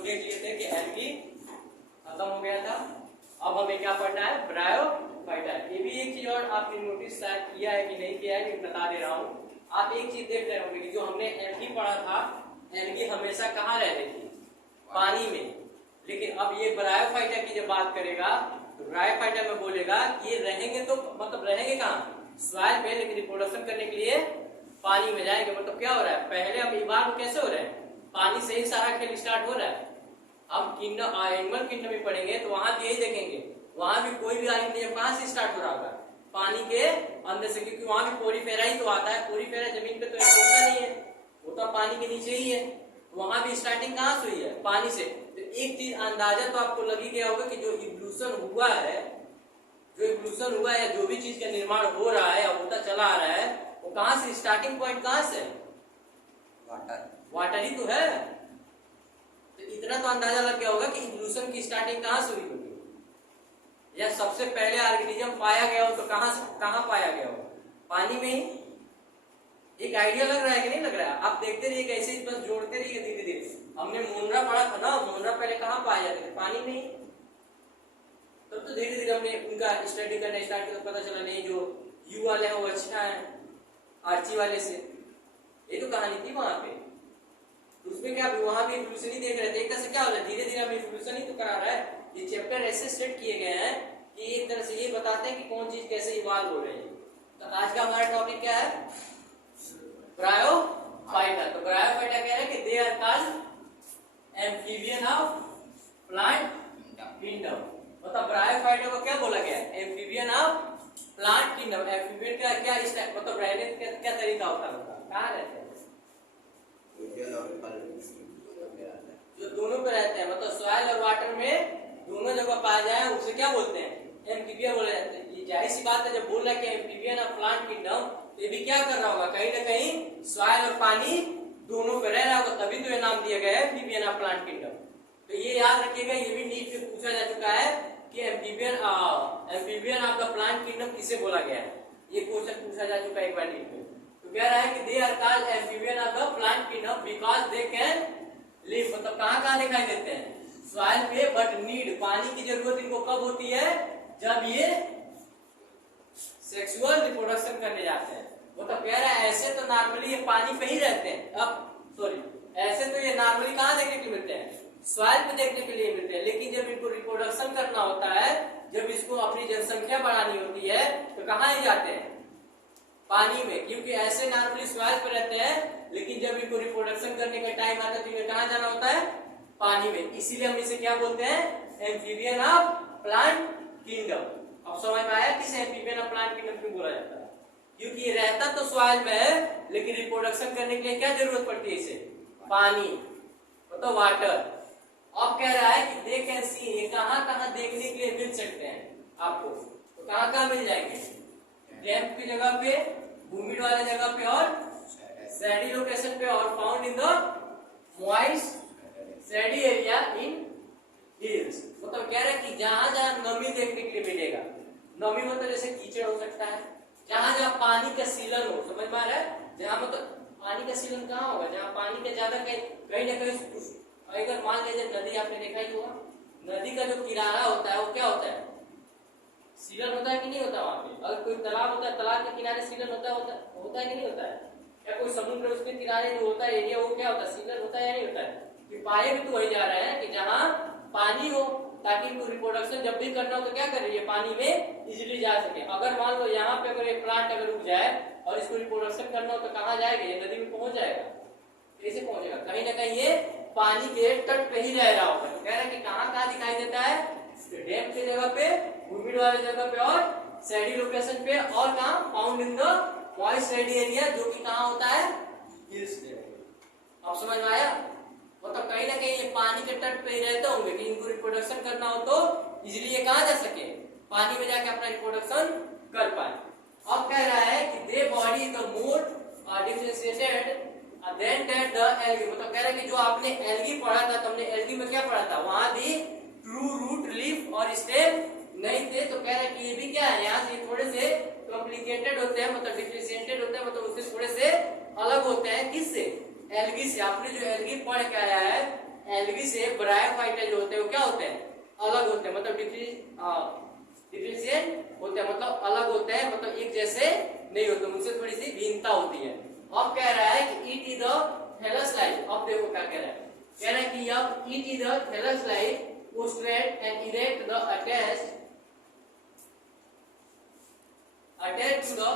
लोग देख लिए थे कि एल्गी खत्म हो गया था। अब हमें क्या पढ़ना है, ब्रायोफाइटा। ये भी एक चीज और आपने नोटिस शायद किया है कि नहीं किया है, लेकिन बता दे रहा हूँ। आप एक चीज देख रहे होंगे कि जो हमने एल्गी पढ़ा था, एल्गी हमेशा कहाँ रहती थी, पानी में। लेकिन अब ये ब्रायोफाइटा की जब बात करेगा तो ब्रायोफाइटा में बोलेगा कि ये रहेंगे तो मतलब रहेंगे कहाँ, सॉइल पे, लेकिन रिप्रोडक्शन करने के लिए पानी में जाएंगे। मतलब क्या हो रहा है, पहले हम इवॉल्व कैसे हो रहे हैं, पानी से ही सारा खेल स्टार्ट हो रहा है। अब किंगडम एनिमल किंगडम में पढ़ेंगे तो वहां भी यही देखेंगे, वहां भी कोई भी ऑर्गेनिज्म कहां से स्टार्ट हो रहा होगा, पानी के अंदर से, क्योंकि वहां भी पोरीफेरा ही तो आता है। पोरीफेरा जमीन पे तो ऐसा होता नहीं है, वो तो पानी के नीचे ही है। वहां भी स्टार्टिंग कहां से हुई है, पानी से। तो एक चीज अंदाजा तो आपको लग ही गया होगा कि जो इवोल्यूशन हुआ है, या जो भी चीज का निर्माण हो रहा है या होता चला आ रहा है, वो कहां से, स्टार्टिंग पॉइंट कहां से, वाटर ही तो है। तो इतना तो अंदाजा लग गया होगा कि इवोल्यूशन की स्टार्टिंग कहां से हुई होगी, या सबसे पहले ऑर्गेनिज्म पाया गया हो तो कहां पाया गया हो, पानी में ही। एक आइडिया लग रहा है कि नहीं लग रहा है? आप देखते रहिए कैसे बस जोड़ते रहिए धीरे धीरे। हमने मोनरा पढ़ा था ना, मोनरा पहले कहां पाए जाते थे, पानी में ही। तब तो धीरे धीरे हमने उनका स्टडी करना स्टार्ट किया तो पता चला नहीं, जो यू वाले हैं वो अच्छा है आर्ची वाले से। ये तो कहानी थी वहां पे। उसमें क्या, वहां भी इवोल्यूशन ही देख रहे थे। एक तरह से क्या हो रहा है, धीरे धीरे हमें इवोल्यूशन ही तो करा रहा है। ये चैप्टर ऐसे सेट किए गए हैं कि एक तरह से ये बताते हैं कि कौन चीज कैसे इवॉल्व हो रही है। तो आज का हमारा टॉपिक क्या है, ब्रायोफाइटा। तो ब्रायोफाइटा कह रहे हैं कि they are called amphibian of plant kingdom. मतलब ब्रायोफाइटा को क्या बोला गया है, amphibian of plant kingdom. Amphibian का क्या मतलब रहने का क्या तरीका होता है, कहाँ रहते हैं, जो दोनों पे रहते हैं, मतलब सॉइल और वाटर में दोनों जगह पाए जाए, उसे क्या बोलते हैं, एम्फीबियन बोले जाते हैं। ये जाहिर सी बात है, जब बोल रहा है कि एम्फीबियन ऑफ प्लांट किंगडम, तो ये भी क्या कर रहा होगा, कहीं ना कहीं सॉइल और पानी दोनों पे रह रहा होगा, तभी तो ये नाम दिया गया है एम्फीबियन ऑफ प्लांट किंगडम। तो ये याद रखिएगा, ये भी नीट में पूछा जा चुका है कि amphibian of the plant kingdom किसे बोला गया है। ये क्वेश्चन पूछा जा चुका है एक बार नीट में। तो कह रहा है कि they are called amphibian of the plant kingdom because they can live. मतलब कहाँ दिखाई देते हैं, सॉइल पे, बट नीड, पानी की जरूरत इनको कब होती है, जब ये सेक्सुअल रिप्रोडक्शन करने जाते हैं। मतलब कह रहा है ऐसे तो नॉर्मली ये पानी पे ही रहते हैं, ऐसे तो ये नॉर्मली कहाँ देखने के लिए मिलते हैं, सॉइल पे देखने के लिए मिलते हैं। लेकिन जब इनको रिप्रोडक्शन करना होता है, जब इसको अपनी जनसंख्या बढ़ानी होती है, तो कहाँ ही जाते हैं, पानी में। क्योंकि ऐसे नॉर्मली सॉइल पे रहते हैं, लेकिन जब इनको रिप्रोडक्शन करने का टाइम आता है तो इन्हें कहाँ जाना होता है, पानी में। इसीलिए हम इसे क्या बोलते हैं, एम्फीबियन ऑफ प्लांट किंगडम। अब समझ में आया किसे एम्फीबियन ऑफ प्लांट किंगडम क्यों बोला जाता है, क्योंकि ये रहता तो सॉइल में है, लेकिन रिप्रोडक्शन करने के लिए क्या जरूरत पड़ती है इसे, पानी, मतलब वाटर। अब कह रहा है कि दे कैन सी, ये कहाँ देखने के लिए मिल सकते हैं आपको, तो कहाँ मिल जाएंगे, डैम्प की जगह पे, humid वाले जगह पे, और सैडी लोकेशन पे, और found in the moist सैडी area in hills. मतलब कह रहे हैं कि जहां नमी देखने के लिए मिलेगा, नमी मतलब जैसे कीचड़ हो सकता है, जहां पानी का सीलन हो, समझ में आ रहा है, जहां मतलब पानी का सीलन कहाँ होगा, जहां पानी का ज्यादा कहीं ना कहीं। अगर मान लीजिए नदी, आपने देखा ही होगा, नदी का जो किनारा होता है वो क्या होता है, सीलन होता है कि नहीं होता वहां पे। अगर कोई तालाब होता है, तालाब के किनारे सीलन होता है कि नहीं होता है, या कोई समुद्र उसके किनारे जो होता है एरिया, वो क्या होता है, सीलन होता है या नहीं होता है। कि पाए भी तो वही जा रहे हैं कि जहाँ पानी हो, ताकि इनको रिप्रोडक्शन जब भी करना हो तो क्या कर रही है, पानी में इजिली जा सके। अगर मान लो यहाँ पे अगर एक प्लांट अगर उग जाए और इसको रिप्रोडक्शन करना हो तो कहाँ जाएगा, ये नदी में पहुंच जाएगा, कैसे पहुंचेगा, कहीं ना कहीं ये पानी के तट पे ही रह रहा होगा। कह रहे हैं कि कहाँ दिखाई देता है, डैम की जगह पे, humid वाले जगह पे, और सैडी लोकेशन पे, और कहाँ, found in the moist सैडी area, जो कि कहाँ होता है, हिल्स पे। अब समझ में आया, मतलब कहीं ना कहीं ये पानी के तट पे ही रहते होंगे कि इनको रिप्रोडक्शन करना हो तो इजिली ये कहाँ जा सके, पानी में जाके अपना रिप्रोडक्शन कर पाए। अब कह रहा है कि they body the more differentiated than that the algae. मतलब कह रहा है कि जो आपने एल्गी पढ़ा था, तुमने एल्गी में क्या पढ़ा था, वहां भी ट्रू रूट, लीफ और स्टेम नहीं थे। तो कह रहा है कि ये भी क्या है, यहाँ से थोड़े से कॉम्प्लिकेटेड होते हैं, मतलब डिफरेंशिएटेड होते हैं, मतलब उससे थोड़े से अलग होते हैं, किससे, एल्गी से। आपने जो एल्गी पढ़ के आया है, एल्गी से ब्रायोफाइटा जो होते हैं वो क्या होते हैं, अलग होते हैं, मतलब डिफरेंशिएट होते हैं, मतलब अलग होते हैं, मतलब एक जैसे नहीं होते, उनसे थोड़ी सी भिन्नता होती है। अब कह रहा है कि it is the thallus like, अब देखो क्या कह रहा है कि अब it is the thallus like prostrate and erect the attached to the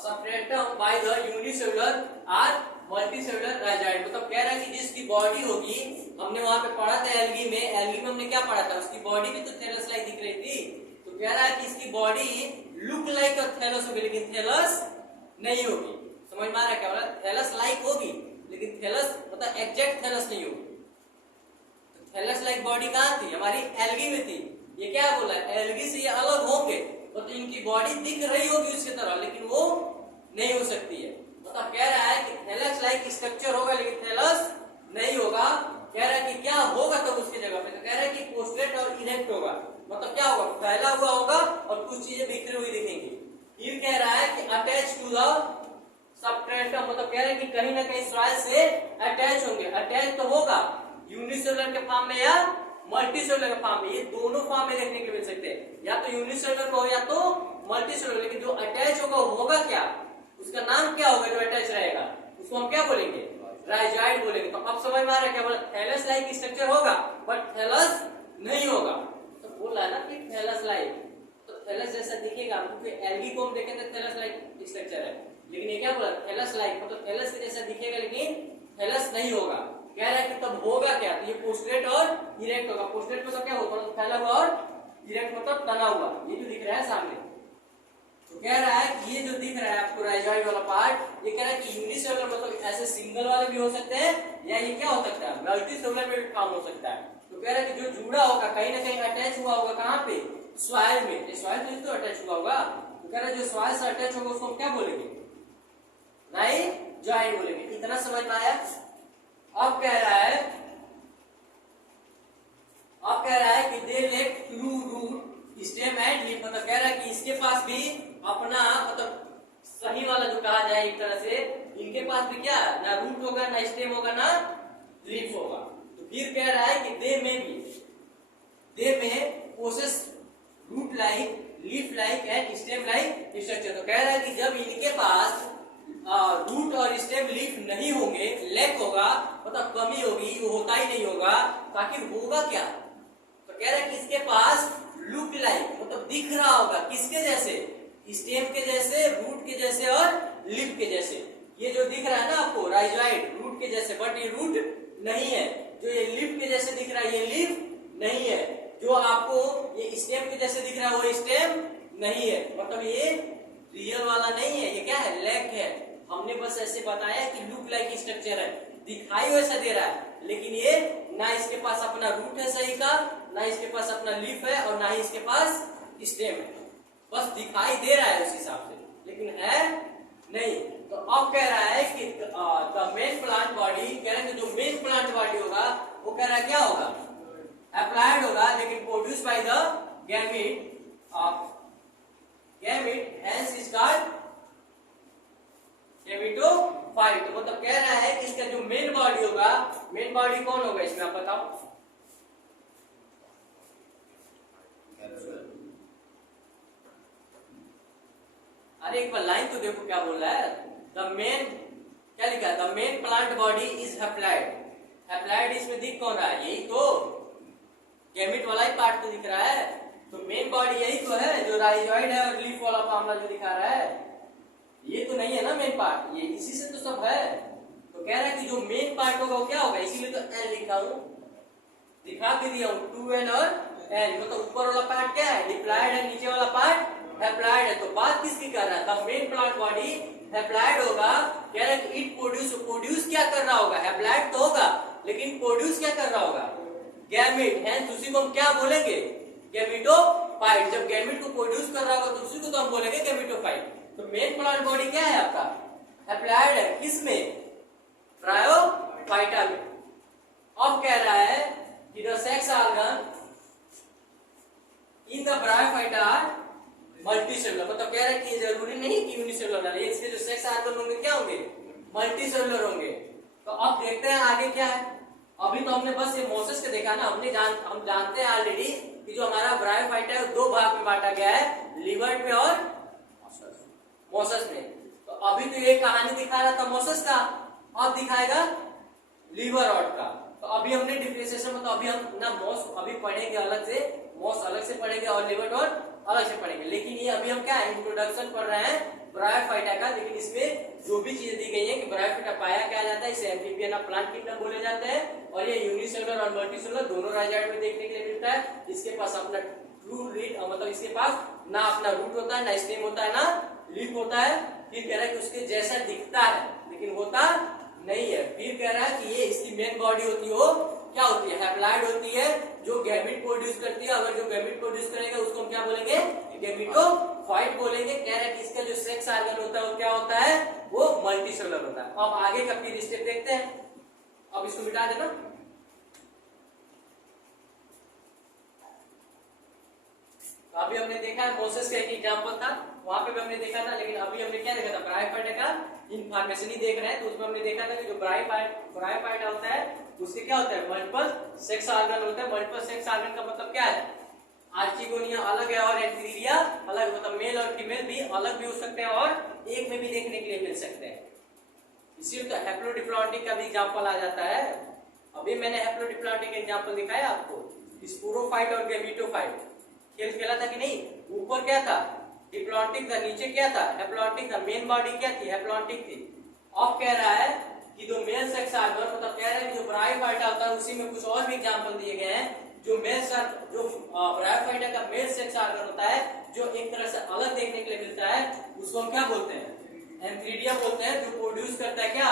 substratum by the unicellular or multicellular rhizoid, मतलब कह रहा है कि जिसकी बॉडी होगी, हमने वहां पे पढ़ा था एल्गी में हमने क्या पढ़ा था, उसकी बॉडी भी तो थैलस लाइक दिख रही थी, तो कह रहा है कि इसकी body look like a thallus होगी लेकिन थैलस नहीं होगी। समझ में आ रहा है क्या बोला, थैलस लाइक होगी लेकिन थैलस मतलब एग्जैक्ट थैलस नहीं होगी। तो थैलस लाइक बॉडी कहां थी, हमारी एल्गी में थी। ये क्या बोला, एल्गी से ये अलग होंगे, मतलब इनकी बॉडी दिख रही होगी उसकी तरह लेकिन वो नहीं हो सकती है। मतलब कह रहा है कि थैलस लाइक स्ट्रक्चर होगा लेकिन थैलस नहीं होगा। कह रहा है कि क्या होगा तब उसकी जगह पे, तो कह रहा है कि पोस्ट्रेट और इरेक्ट होगा, मतलब क्या होगा, फैला हुआ होगा और कुछ चीजें बिखरी हुई दिखेंगी। फिर कह रहा है कि अटैच टू द सबस्ट्रेटम, मतलब कह रहे हैं कि कहीं ना कहीं सॉइल से अटैच होंगे। अटैच तो होगा यूनिसेलुलर के फॉर्म में या मल्टीसेलुलर के फॉर्म में, ये दोनों फॉर्म में देखने को मिल सकते हैं, या तो यूनिसेलुलर में हो या तो मल्टीसेलुलर। लेकिन जो अटैच होगा वो होगा क्या, उसका नाम क्या होगा, जो अटैच रहेगा उसको हम क्या बोलेंगे, राइजॉइड बोलेंगे। तो अब समझ में आ रहा है क्या बोला, थैलस लाइक स्ट्रक्चर होगा बट थैलस नहीं होगा। तो बोला ना कि थैलस लाइक, तो थैलस जैसा दिखेगा, क्योंकि एल्गी को हम देखें तो थैलस लाइक स्ट्रक्चर है, लेकिन ये क्या बोला, थैलस लाइक, मतलब थैलस के जैसा दिखेगा लेकिन थैलस नहीं होगा। कह रहा है कि तब होगा क्या, तो ये पोस्ट्रेट और इरेक्ट होगा। पोस्ट्रेट मतलब क्या होगा, फैला हुआ, और इरेक्ट मतलब तना हुआ, ये जो दिख रहा है सामने। तो कह रहा है कि ये जो दिख रहा है आपको राइजॉइड वाला पार्ट, ये कह रहा है कि यूनिसेलुलर मतलब ऐसे सिंगल वाले भी हो सकते हैं, या ये क्या हो सकता है, मल्टीसेलुलर में भी काम हो सकता है। तो कह रहा है कि जो जुड़ा होगा कहीं ना कहीं अटैच हुआ होगा, कहाँ पे, सॉइल में। ये सॉइल में तो अटैच हुआ होगा, तो कह रहा है जो सॉइल से अटैच होगा उसको हम क्या बोलेंगे, राइजॉइड बोलेंगे। इतना समझ में आया। अब कह रहा है कि they lack true root stem and leaf, मतलब कह रहा है कि इसके पास भी अपना मतलब सही वाला जो कहा जाए एक तरह से, इनके पास भी क्या, ना रूट होगा, ना स्टेम होगा, ना लीफ होगा। तो फिर कह रहा है कि they may possess root like, leaf like and stem like structure. तो कह रहा है कि जब इनके पास रूट और स्टेम लीफ नहीं होंगे, लैक होगा, मतलब कमी होगी, वो होता ही नहीं होगा, तो आखिर होगा क्या। तो कह रहा है कि इसके पास लुक लाइक, मतलब दिख रहा होगा, किसके जैसे, स्टेम के जैसे, रूट के जैसे और लीफ के जैसे। ये जो दिख रहा है ना आपको राइजॉइड, रूट के जैसे, बट ये रूट नहीं है। जो ये लीफ के जैसे दिख रहा है ये लीफ नहीं है। जो आपको ये स्टेम के जैसे दिख रहा है वो स्टेम नहीं है, मतलब ये रियल वाला नहीं है, ये क्या है, लैक है। हमने बस ऐसे बताया कि लुक लाइक स्ट्रक्चर है, दिखाई वैसा दे रहा है, लेकिन ये ना इसके पास अपना रूट है सही का, ना इसके पास अपना लीफ है, और ना ही इसके पास स्टेम है। बस दिखाई दे रहा है उस हिसाब से, लेकिन है नहीं। तो अब कह रहा है कि द मेन प्लांट बॉडी, कह रहा है कि जो मेन प्लांट बॉडी होगा वो कह रहा है क्या होगा, अप्लाइड होगा, लेकिन produce by the gamete of hence start gametophyte. तो मतलब कह रहा है कि इसका जो मेन बॉडी होगा, मेन बॉडी कौन होगा इसमें, आप बताओ। अरे एक बार लाइन तो देखो क्या बोल रहा है। द मेन, क्या लिखा है, the main plant body is haploid. Haploid इसमें दिख कौन रहा है, यही तो गैमेट वाला ही पार्ट तो दिख रहा है। तो मेन बॉडी यही तो है जो राइजॉइड है, और लीफ वाला मामला जो दिखा रहा है ये तो नहीं है ना मेन पार्ट, ये इसी से तो सब है। तो कह रहा है कि जो मेन पार्ट होगा वो क्या होगा, इसीलिए तो एन लिखा हूं, दिखा भी दिया हूं, 2n और n, मतलब ऊपर वाला पार्ट क्या है, डिप्लॉयड है, नीचे वाला पार्ट हैप्लॉइड है। तो बात किसकी कर रहा है, the main plant body haploid होगा। कह रहा है कि इट प्रोड्यूस क्या कर रहा होगा, हैप्लॉइड तो होगा लेकिन प्रोड्यूस क्या कर रहा होगा, गैमेट। हेंस उसी को हम क्या बोलेंगे, गैमेटोफाइट। जब गैमेट को प्रोड्यूस कर रहा होगा तो उसी को तो हम बोलेंगे गैमेटोफाइट। तो मेन प्लांट बॉडी क्या है आपका, हैप्लॉइड है, किसमें, ब्रायोफाइटा में। अब कह रहा है कि the sex organ in the bryophyta multicellular, मतलब कह रहा है कि जरूरी नहीं कि यूनिसेलुलर है, इसके जो सेक्स ऑर्गन होंगे क्या होंगे, मल्टीसेलुलर होंगे। तो अब देखते हैं आगे क्या है। अभी तो हमने बस ये मोसेस के देखा ना, हम जानते हैं ऑलरेडी कि जो हमारा ब्रायोफाइटा है दो भाग में बांटा गया है, लिवर्ट में और मोसेस में। तो अभी तो ये कहानी दिखा रहा था मोसेस का, अब दिखाएगा लीवर रॉड का। तो अभी हमने डिफरेंशिएशन में, तो अभी हम ना मोस अभी पढ़ेंगे अलग से, मोस अलग से पढ़ेंगे और लिवर रॉड अलग से पढ़ेंगे। लेकिन ये अभी हम क्या इंट्रोडक्शन पढ़ रहे हैं ब्रायोफाइटा का। लेकिन इसमें जो भी चीजें दी गई है कि ब्रायोफाइटा पाया क्या जाता है, इसे एम्फीबियन ऑफ प्लांट किंगडम बोले जाते हैं, और ये यूनिसेलुलर और मल्टीसेलुलर दोनों राइजोइड में देखने के लिए मिलता है। इसके पास अपना ट्रू लीड, मतलब इसके पास ना अपना रूट होता है, ना स्टेम होता है, ना लीफ होता है। फिर कह रहा है कि उसके जैसा दिखता है लेकिन होता नहीं है। फिर कह रहा है कि ये इसकी मेन बॉडी होती है, वो क्या होती है, हैप्लॉइड होती है, जो गैमेट प्रोड्यूस करती है। अगर जो गैमेट प्रोड्यूस करेगा उसको हम क्या बोलेंगे, गैमेटोफाइट बोलेंगे। कह रहा है कि इसका जो सेक्स ऑर्गन होता है वो क्या होता है, वो मल्टीसेलुलर होता है। अब आगे का फिर स्टेप देखते हैं। अब इसको मिटा देना। तो अभी हमने देखा है मोसेस का एक एग्जांपल था, वहां पे भी हमने देखा था। लेकिन अभी हमने क्या देखा था, ब्रायोफाइटा का इनफॉर्मेशन ही देख रहे हैं। तो उसमें हमने देखा था कि जो ब्रायोफाइटा होता है उसके क्या होता है, मल्टीपल सेक्स ऑर्गन होता है। मल्टीपल सेक्स ऑर्गन का मतलब क्या है, आर्चिगोनिया अलग है और एंथीरिया अलग, मतलब मेल और फीमेल भी अलग भी हो सकते हैं और एक में भी देखने के लिए मिल सकते हैं। इसी तो हैप्लोडिप्लॉइडिक का भी एग्जांपल आ जाता है। अभी मैंने हैप्लोडिप्लॉइडिक एग्जांपल दिखाया आपको, स्पोरोफाइट और गैमेटोफाइट। खेल खेला था कि नहीं, ऊपर क्या था डिप्लॉन्टिक था, नीचे क्या था हैप्लॉन्टिक था। मेन बॉडी क्या थी, हैप्लॉन्टिक थी। अब कह रहा है कि जो मेल सेक्स ऑर्गन, मतलब कह रहा है कि जो ब्रायोफाइटा होता है उसी में कुछ और भी एग्जांपल दिए गए हैं। जो ब्रायोफाइटा का मेल सेक्स ऑर्गन होता है, जो एक तरह से अलग देखने के लिए मिलता है, उसको हम क्या बोलते हैं, एंथ्रीडिया बोलते हैं। जो प्रोड्यूस करता है क्या,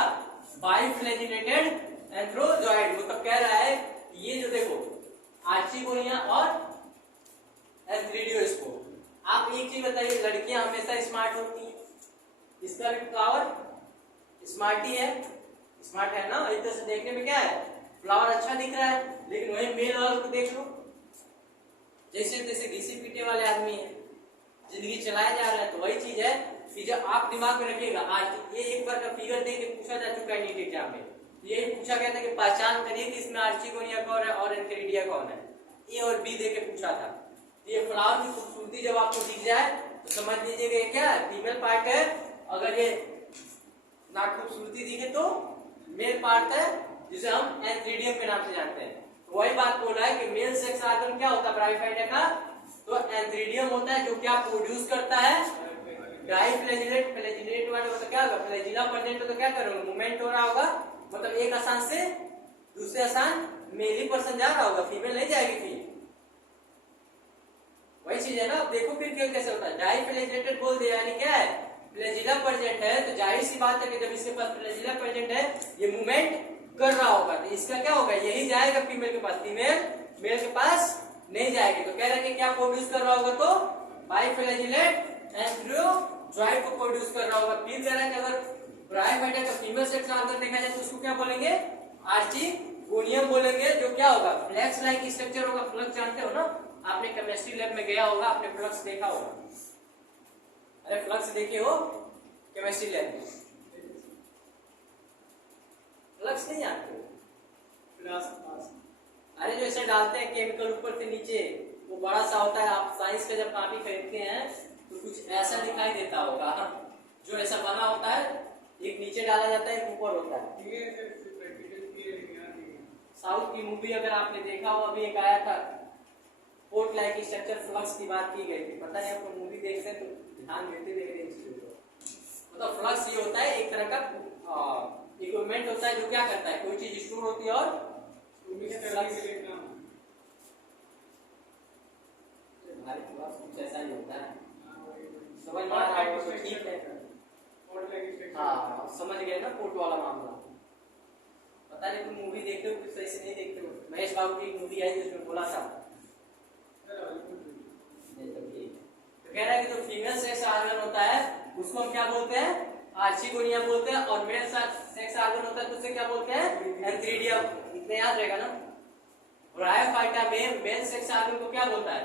बाइफ्लैजिलेटेड एंथ्रोजॉइड। मतलब कह रहा है ये जो देखो आर्चिगोनिया और एंथ्रीडियो, इसको आप एक चीज बताइए, लड़कियां हमेशा स्मार्ट होती हैं, इसका भी फ्लावर स्मार्ट ही है, स्मार्ट है ना। एक तरह से देखने में क्या है, फ्लावर अच्छा दिख रहा है। लेकिन वही मेल वालों को देख लो, जैसे तैसे घिसे पीटे वाले आदमी है, जिंदगी चलाया जा रहा है। तो वही चीज है कि जब आप दिमाग में रखिएगा, आज ये एक बार का फिगर दे के पूछा जा चुका है नीट एग्जाम में, यही पूछा गया था कि पहचान करिए कि इसमें आर्चिगोनिया कौन है और एंथ्रीडिया कौन है। ए और बी दे के पूछा था। ये फ्लावर की खूबसूरती जब आपको दिख जाए तो समझ लीजिएगा ये क्या है, फीमेल पार्ट है। अगर ये ना खूबसूरती दिखे तो मेल पार्ट है, जिसे हम एंथ्रीडियम के नाम से जानते हैं। तो वही बात बोल रहा है कि मेल सेक्स ऑर्गन क्या होता है ब्रायोफाइटा का, तो एंथ्रीडियम होता है, जो क्या प्रोड्यूस करता है डाइफ्लैजिलेट। फ्लैजिलेट वाले मतलब क्या होगा, फ्लैजिला प्रेजेंट हो तो क्या करोगे, मूवमेंट हो रहा होगा, मतलब एक आसान से दूसरे आसान मेल ही पर्सन जा रहा होगा, फीमेल नहीं जाएगी। फिर वही चीज है ना। अब देखो फिर खेल कैसे होता है, डाइफ्लैजिलेटेड बोल दिया यानी क्या है, फ्लैजिला प्रेजेंट है। तो जाहिर सी बात है कि जब इसके पास फ्लैजिला प्रेजेंट है, ये मूवमेंट कर रहा होगा, तो इसका क्या होगा, यही जाएगा फीमेल के पास, फीमेल मेल के पास नहीं जाएगी। तो कह रहे हैं कि क्या प्रोड्यूस कर रहा होगा, तो बाइफ्लैजिलेट एंथ्रोजॉइड को प्रोड्यूस कर रहा होगा। फिर कह रहा है कि अगर ब्रायोफाइटा का फीमेल सेक्स ऑर्गन देखा जाए तो उसको क्या बोलेंगे, आर्चिगोनियम बोलेंगे, जो क्या होगा फ्लैक्स लाइक स्ट्रक्चर होगा। फ्लक्स जानते हो ना, आपने केमिस्ट्री लैब में गया होगा, आपने फ्लक्स देखा होगा। अरे फ्लक्स देखे हो केमिस्ट्री लैब में, फ्लक्स नहीं जानते हो, अरे जो ऐसे डालते हैं केमिकल ऊपर से नीचे, वो बड़ा सा होता है। आप साइंस का जब कॉपी खरीदते हैं तो कुछ ऐसा दिखाई देता होगा, जो ऐसा बना होता है, एक नीचे डाला जाता है, एक ऊपर होता है। साउथ की मूवी अगर आपने देखा हो, अभी एक आया था पोर्ट लाइक स्ट्रक्चर, फ्लक्स की बात की गई थी। पता नहीं आपको मूवी देखते हैं तो ध्यान देते देख रहे हैं। मतलब फ्लक्स ये होता है एक तरह का इक्विपमेंट होता है, जो क्या करता है, कोई चीज स्टोर होती है और कुछ ऐसा ही होता है, समझ में आ रहा है तो ठीक है। हाँ समझ गए ना, कोर्ट वाला मामला। पता नहीं तुम मूवी देखते हो कुछ सही से नहीं देखते हो। महेश बाबू की एक मूवी आई जिसमें बोला था, तो कह रहा है कि जो फीमेल सेक्स ऑर्गन होता है उसको हम क्या बोलते हैं, आर्चिगोनिया बोलते हैं, और मेल सेक्स ऑर्गन होता है तो उसे क्या बोलते हैं, एंथ्रीडिया। इतना याद रहेगा ना। ब्रायोफाइटा में मेल सेक्स ऑर्गन को क्या बोलता है,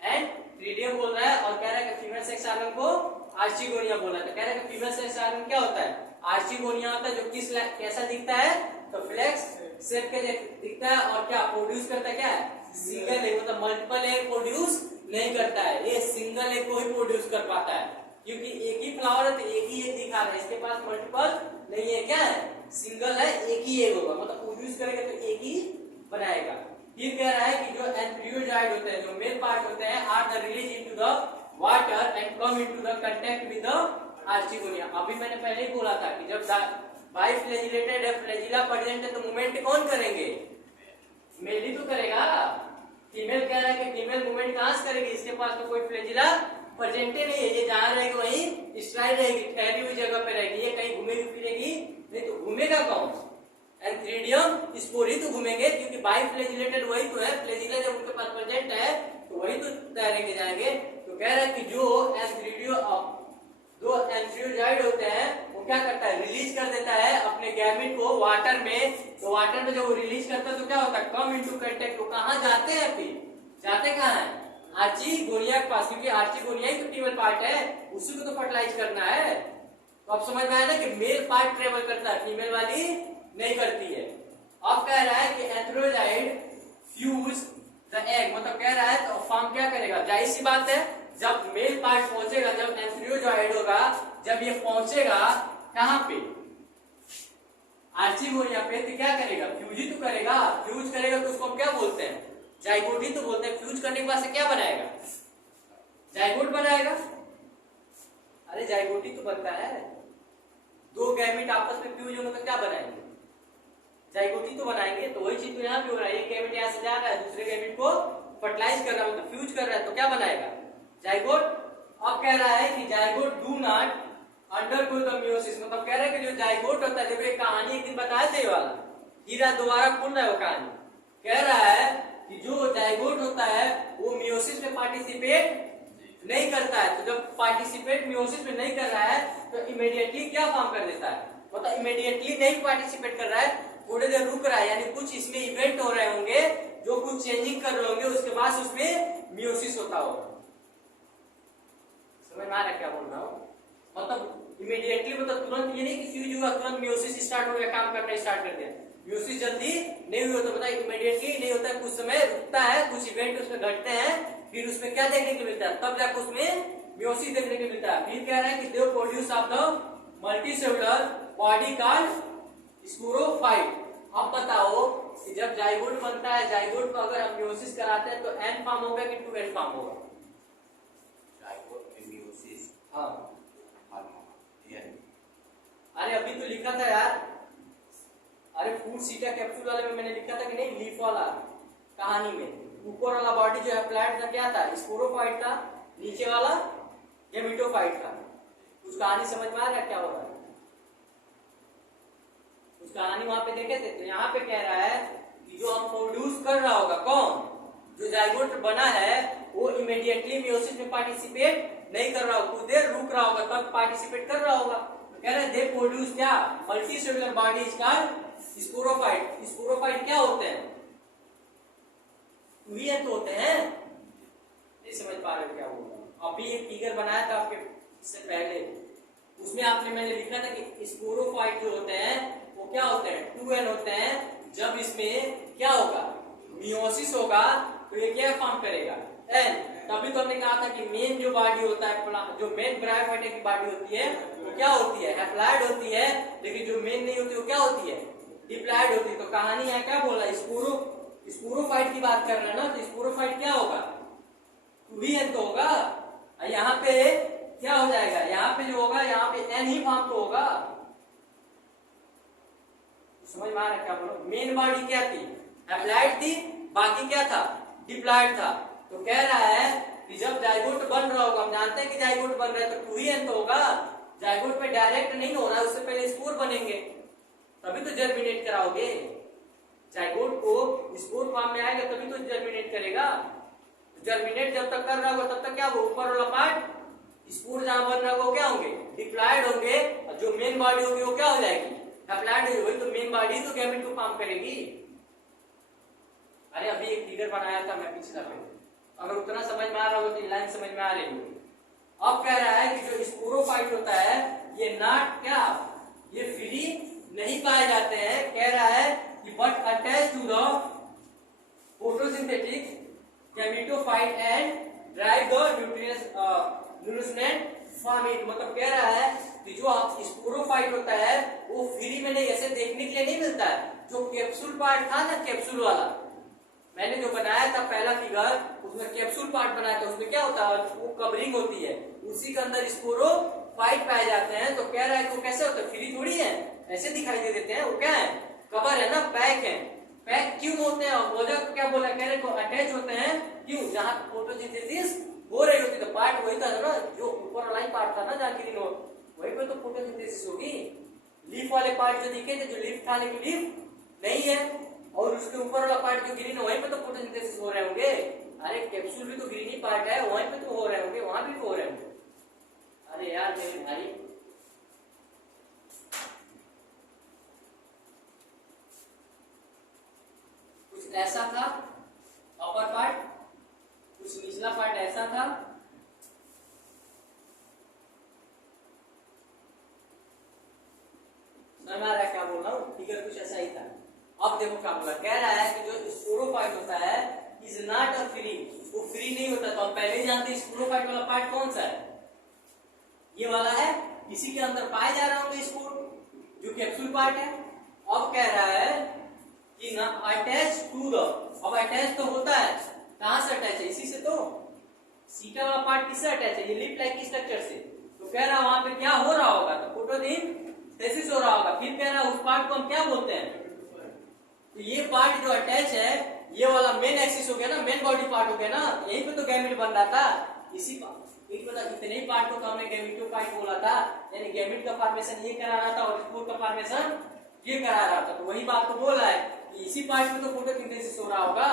एंथ्रीडियम बोल रहा है, और कह रहा है कि फीमेल सेक्स ऑर्गन को आर्चिगोनिया बोला। तो कह रहा है कि फीमेल सेक्स ऑर्गन क्या होता है, आर्चिगोनिया होता है, जो कैसा दिखता है, तो फ्लैक्स शेप के दिखता है और क्या प्रोड्यूस करता है, क्या है, सिंगल एग, मतलब मल्टीपल एग प्रोड्यूस नहीं करता है, ये सिंगल एग को ही प्रोड्यूस कर पाता है, क्योंकि एक ही फ्लावर है तो एक ही एग दिखा रहा है, इसके पास मल्टीपल नहीं है, क्या है, सिंगल है, एक ही एग होगा, मतलब प्रोड्यूस करेगा तो एक ही बनाएगा। फिर कह रहा है कि जो एम्ब्रियोजाइड होते हैं, जो मेल पार्ट होते हैं, are the release into the water and come into the contact with the archegonia. अभी मैंने पहले ही बोला था कि जब बाइफ्लैजिलेटेड है, फ्लैजिला प्रेजेंट है, तो मूवमेंट कौन करेंगे, मेल ही तो करेगा। फीमेल कह रहा है कि फीमेल मूवमेंट कहां से करेगी, इसके पास तो कोई फ्लैजिला प्रेजेंट नहीं है, ये जहां रहेगी वहीं स्ट्राइड रहेगी, ठहरी हुई जगह पे रहेगी, ये कहीं घूमेगी फिरेगी नहीं, तो घूमेगा कौन, एंथ्रीडियम स्पोर ही तो घूमेंगे, क्योंकि बाइफ्लैजिलेटेड वही तो है, फ्लैजिला जब उनके पास प्रेजेंट है तो वही तो तैरेंगे जाएंगे। तो कह रहा है कि जो एंथ्रियोजाइड होते हैं वो क्या करता है, रिलीज कर देता है अपने गैमेट को वाटर में, तो वाटर में जब वो रिलीज करता है तो क्या होता है, कम इनटू कांटेक्ट, वो कहां जाते हैं, फिर जाते कहां है, आर्चिगोनिया के पास, क्योंकि आर्चिगोनिया ही तो फीमेल पार्ट है, उसी को तो फर्टिलाइज करना है। तो अब समझ में आया ना कि मेल पार्ट ट्रेवल करता है, फीमेल वाली नहीं करती है। अब कह रहा है कि एंथ्रियोजाइड फ्यूज द एग, मतलब कह रहा है तो फॉर्म क्या करेगा, जाहिर सी बात है, जब मेल पार्ट पहुंचेगा, जब एंथ्रियोजाइड होगा, जब ये पहुंचेगा कहां पे, आर्चिगोनिया पे, तो क्या करेगा, फ्यूज ही तो करेगा, फ्यूज करेगा तो उसको हम क्या बोलते हैं, जाइगोट ही तो बोलते हैं। फ्यूज करने के बाद से क्या बनाएगा, जाइगोट बनाएगा, अरे जाइगोट ही तो बनता है, दो गैमेट आपस में फ्यूज होंगे तो क्या बनाएंगे, जाइगोट ही तो बनाएंगे। तो वही चीज तो यहाँ भी हो रहा है, एक गैमेट यहाँ से जा रहा है, दूसरे गैमेट को फर्टिलाइज कर रहा है, मतलब फ्यूज कर रहा है, तो क्या बनाएगा, जाइगोट। अब कह रहा है कि zygote do not undergo the meiosis, मतलब कह रहा है कि जो जाइगोट होता है, देखो एक कहानी एक दिन बताया था ये वाला, हीरा दोबारा खुल रहा है वो कहानी, कह रहा है कि जो जाइगोट होता है वो मियोसिस में पार्टिसिपेट नहीं करता है, तो जब पार्टिसिपेट मियोसिस में नहीं कर रहा है तो इमीडिएटली क्या फॉर्म कर देता है, मतलब इमीडिएटली नहीं पार्टिसिपेट कर रहा है, थोड़ी देर रुक रहा है, यानी कुछ इसमें इवेंट हो रहे होंगे, जो कुछ चेंजिंग कर रहे होंगे, उसके बाद उसमें मियोसिस होता होगा। समझ में आ रहा है क्या बोल रहा हूँ, मतलब इमीडिएटली, मतलब तुरंत ये नहीं कि फ्यूज हुआ तुरंत मियोसिस स्टार्ट हो गया, काम करना स्टार्ट कर दिया, मियोसिस जल्दी नहीं हुआ, तो पता इमीडिएटली नहीं होता है, कुछ समय रुकता है, कुछ इवेंट उसमें घटते हैं, फिर उसमें क्या देखने को मिलता है, तब जाकर उसमें मियोसिस देखने को मिलता है। फिर कह रहा है कि they produce of the multicellular body called sporophyte. अब बताओ कि जब जाइगोट बनता है, जाइगोट को अगर हम मियोसिस कराते हैं तो एन फॉर्म होगा कि 2n फॉर्म होगा, जाइगोट में मियोसिस, हाँ, अरे अभी तो लिखा था यार, अरे फूड सीटा कैप्सूल वाले में मैंने लिखा था कि नहीं, लीफ वाला कहानी में ऊपर वाला बॉडी जो एप्लाइड था क्या था, स्पोरोफाइट था, नीचे वाला गेमिटोफाइट था। उस कहानी समझ में आ रहा है क्या होगा, उस कहानी वहां पे देखे थे। तो यहाँ पे कह रहा है कि जो हम प्रोड्यूस कर रहा होगा कौन, जो जाइगोट बना है वो इमीडिएटली मियोसिस में पार्टिसिपेट नहीं कर रहा होगा, कुछ देर रुक रहा होगा तब पार्टिसिपेट कर रहा होगा। तो कह रहे हैं दे प्रोड्यूस क्या, multicellular body is called sporophyte. Sporophyte क्या होते हैं, वी तो होते हैं, नहीं समझ पा रहे हो क्या बोल रहा हूं। अभी एक फिगर बनाया था आपके इससे पहले, उसमें आपने मैंने लिखा था कि स्पोरोफाइट जो होते हैं वो क्या होते हैं, 2n होते हैं। जब इसमें क्या होगा, मियोसिस होगा, तो ये क्या फॉर्म करेगा, n। तभी तो हमने कहा था कि मेन जो बॉडी होता है, जो मेन ब्रायोफाइटा की बॉडी होती है वो क्या होती है, हैप्लॉइड होती है, लेकिन जो मेन नहीं होती वो क्या होती है, डिप्लॉइड होती है। तो कहानी है क्या बोला, स्पोरोफाइट की बात कर रहे हैं ना, तो स्पोरोफाइट क्या होगा, 2n तो होगा, यहाँ पे क्या हो जाएगा, यहाँ पे जो होगा यहाँ पे n ही फॉर्म तो होगा। समझ में आ रहा है क्या बोलो, मेन बॉडी क्या थी, हैप्लॉइड थी, बाकी क्या था, डिप्लॉइड था। तो कह रहा है कि जब जाइगोट बन रहा होगा, हम जानते हैं कि जाइगोट बन रहा है तो 2n तो होगा, जाइगोट पे डायरेक्ट नहीं हो रहा है, उससे पहले स्पोर बनेंगे, तभी तो जर्मिनेट कराओगे। जाइगोट को स्पोर फॉर्म में आएगा तभी तो जर्मिनेट करेगा। जर्मिनेट जब तक कर रहा होगा तब तक क्या होगा, ऊपर वाला पार्ट स्पोर जहां बन रहा होगा क्या होंगे, डिप्लॉइड होंगे, और जो मेन बॉडी होगी वो क्या हो जाएगी, हैप्लॉइड हो गई। तो मेन बॉडी तो गैमेट को फॉर्म करेगी। अरे अभी एक फिगर बनाया था मैं पिछला पे, अगर उतना समझ में आ रहा हो तो लाइन समझ में आ रही होगी। अब कह रहा है कि जो स्पोरोफाइट होता है ये नॉट क्या, ये फ्री नहीं पाए जाते हैं, कह रहा है कि but gametophyte and drive the nutrient from it. मतलब कह रहा है कि जो स्पोरोफाइट होता है वो फ्री में नहीं, ऐसे देखने के लिए नहीं मिलता है। जो कैप्सूल पार्ट था ना, कैप्सूल वाला मैंने जो बनाया था पहला फिगर, उसमें कैप्सूल पार्ट बनाया था, उसमें क्या होता है, वो कवरिंग होती है, उसी के अंदर स्पोरोफाइट पाए जाते हैं। तो कह रहा है तो कैसे होता है, फ्री थोड़ी है, ऐसे दिखाई दे देते हैं, वो क्या है, कवर है ना, पैक है। पैक क्यों होते हैं, वजह क्या बोला, कह रहे को अटैच होते हैं, क्यों, जहां फोटोसिंथेसिस हो रही होती तो पार्ट वही था ना, जो ऊपर वाला ही पार्ट था ना जहाँ ग्रीन हो, वही पे तो फोटोसिंथेसिस होगी। लीफ वाले पार्ट जो दिखे थे, जो लीफ था लेकिन लीफ नहीं है, और उसके ऊपर वाला पार्ट जो ग्रीन है वहीं पे तो फोटोसिंथेसिस हो रहे होंगे। अरे कैप्सूल भी तो ग्रीन ही पार्ट है, वहीं पे तो हो रहे होंगे, वहां भी तो हो रहे होंगे। अरे यार मेरे भाई, कुछ ऐसा था अपर पार्ट, कुछ निचला पार्ट ऐसा था, समझ आ रहा है क्या बोल रहा हूँ, फिगर कुछ ऐसा ही था। अब देखो क्या बोला, कह रहा है कि जो स्पोरोफाइट होता है इज नॉट अ फ्री, वो फ्री नहीं होता। तो हम पहले ही जानते हैं स्पोरोफाइट वाला पार्ट कौन सा है, ये वाला है, इसी के अंदर पाए जा रहा होंगे स्पोर, जो कैप्सूल पार्ट है। अब कह रहा है कि ना अटैच टू द, अब अटैच तो होता है, कहां से अटैच है, इसी से तो, सीटा वाला पार्ट किससे अटैच है, ये लिप लाइक स्ट्रक्चर से। तो कह रहा है वहां पे क्या हो रहा होगा, तो फोटोसिंथेसिस हो रहा होगा। फिर कह रहा है उस पार्ट को हम क्या बोलते हैं, तो ये पार्ट जो अटैच है, ये वाला मेन एक्सिस हो गया ना, मेन बॉडी पार्ट हो गया ना, यहीं पे तो गैमेट बन रहा था, इसी इतने ही पार्ट को तो हमने गैमेटोफाइट बोला था, यानी गैमेट का फॉर्मेशन ये करा रहा था और स्पोर का फॉर्मेशन ये करा रहा था। तो वही बात तो बोल रहा है कि इसी पार्ट में तो फोटोसिंथेसिस हो रहा होगा।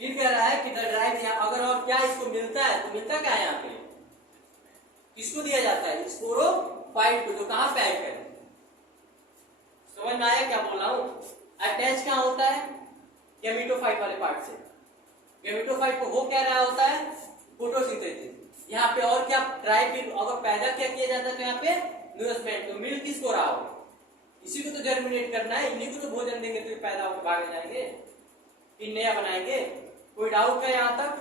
फिर कह रहा है कि द ड्राइव, अगर और क्या इसको मिलता है, तो मिलता क्या है यहाँ पे, किसको दिया जाता है, स्पोरोफाइट को, जो कहां पैक है। समझ में आया क्या बोल रहा हूं, अटैच क्या होता है, गैमेटोफाइट वाले पार्ट से। गैमेटोफाइट को हो क्या रहा होता है, फोटोसिंथेसिस। यहाँ पे और क्या ड्राइव, अगर पैदा क्या किया जाता है तो यहाँ पे नूरिशमेंट, तो मिल किसको रहा होगा, इसी को तो जर्मिनेट करना है, इन्हीं को तो भोजन देंगे तो पैदा होकर भागे जाएंगे, फिर नया बनाएंगे। कोई डाउट का यहाँ तक,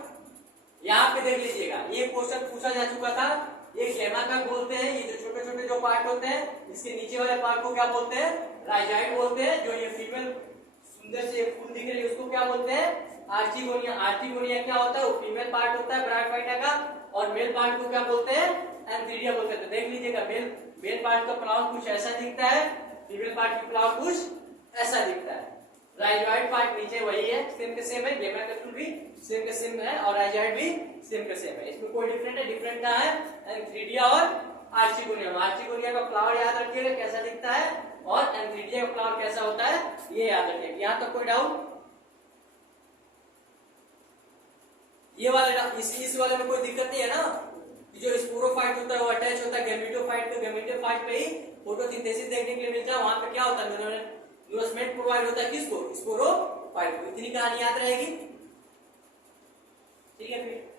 यहाँ पे देख लीजिएगा, ये क्वेश्चन पूछा जा चुका था। ये गेमाकल बोलते हैं, ये जो छोटे छोटे जो पार्ट होते हैं, इसके नीचे वाले पार्ट को क्या बोलते हैं, राइजाइड बोलते हैं। जो ये फीमेल सुंदर से फूल दिख रही है उसको क्या बोलते हैं, आर्चिगोनिया। आर्चिगोनिया क्या होता है, वो फीमेल पार्ट होता है ब्रायोफाइटा का, और मेल पार्ट को क्या बोलते हैं, एंथीरिया बोलते हैं। तो देख लीजिएगा, मेल पार्ट का फ्लावर कुछ ऐसा दिखता है, फीमेल पार्ट की फ्लावर कुछ ऐसा दिखता है। राइजॉइड पार्ट नीचे वही है, सेम के सेम है, गेमेटोफाइट भी सेम के सेम है, और राइजॉइड भी सेम के सेम है, इसमें कोई डिफरेंट है, डिफरेंट क्या है, एंथीरिया और आर्चिगोनियम। आर्चिगोनिया का फ्लावर याद रखिएगा कैसा दिखता है, और एंथीरिया का फ्लावर कैसा होता है, ये याद रखिएगा। यहाँ तक कोई डाउट, ये वाला इस वाले में कोई दिक्कत नहीं है ना, जो स्पोरोफाइट होता है वो अटैच होता है गैमेटोफाइट, तो गैमेटोफाइट पे ही फोटोसिंथेसिस देखने के लिए मिलता है। वहां पे क्या होता है, नूरिशमेंट प्रोवाइड होता है किसको, स्पोरोफाइट को। इतनी कहानी याद रहेगी, ठीक है फिर।